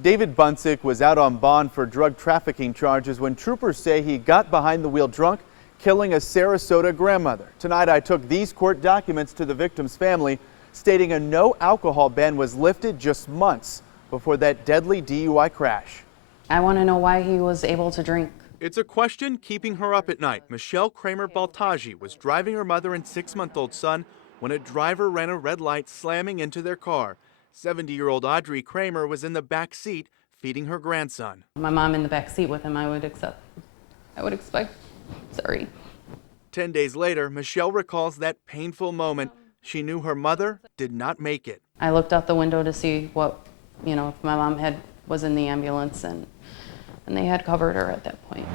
David Bunsick was out on bond for drug trafficking charges when troopers say he got behind the wheel drunk, killing a Sarasota grandmother. Tonight, I took these court documents to the victim's family, stating a no alcohol ban was lifted just months before that deadly DUI crash. I want to know why he was able to drink. It's a question keeping her up at night. Michelle Kramer-Baltaji was driving her mother and 6-month-old son when a driver ran a red light, slamming into their car. 70-year-old Audrey Kramer was in the back seat feeding her grandson. My mom in the back seat with him, I would expect, sorry. 10 days later, Michelle recalls that painful moment. She knew her mother did not make it. I looked out the window to see what, if my mom was in the ambulance, and they had covered her at that point.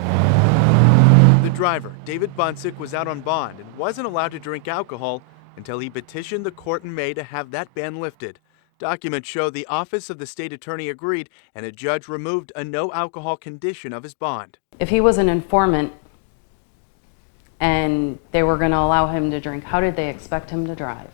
The driver, David Bunsick, was out on bond and wasn't allowed to drink alcohol until he petitioned the court in May to have that ban lifted. Documents show the office of the state attorney agreed, and a judge removed a no alcohol condition of his bond. If he was an informant and they were going to allow him to drink, how did they expect him to drive?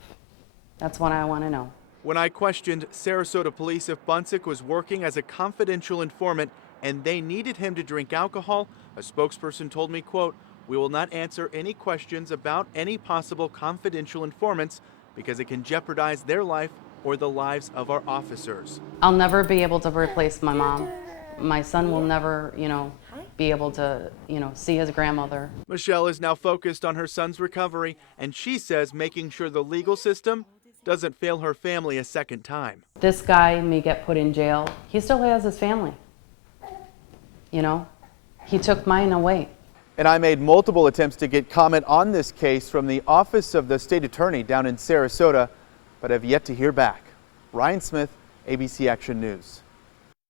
That's what I want to know. When I questioned Sarasota police if Bunsick was working as a confidential informant and they needed him to drink alcohol, a spokesperson told me, quote, "We will not answer any questions about any possible confidential informants because it can jeopardize their life or the lives of our officers." I'll never be able to replace my mom. My son will never, be able to, see his grandmother. Michelle is now focused on her son's recovery, and she says making sure the legal system doesn't fail her family a second time. This guy may get put in jail. He still has his family. He took mine away. And I made multiple attempts to get comment on this case from the office of the state attorney down in Sarasota, but have yet to hear back. Ryan Smith, ABC Action News.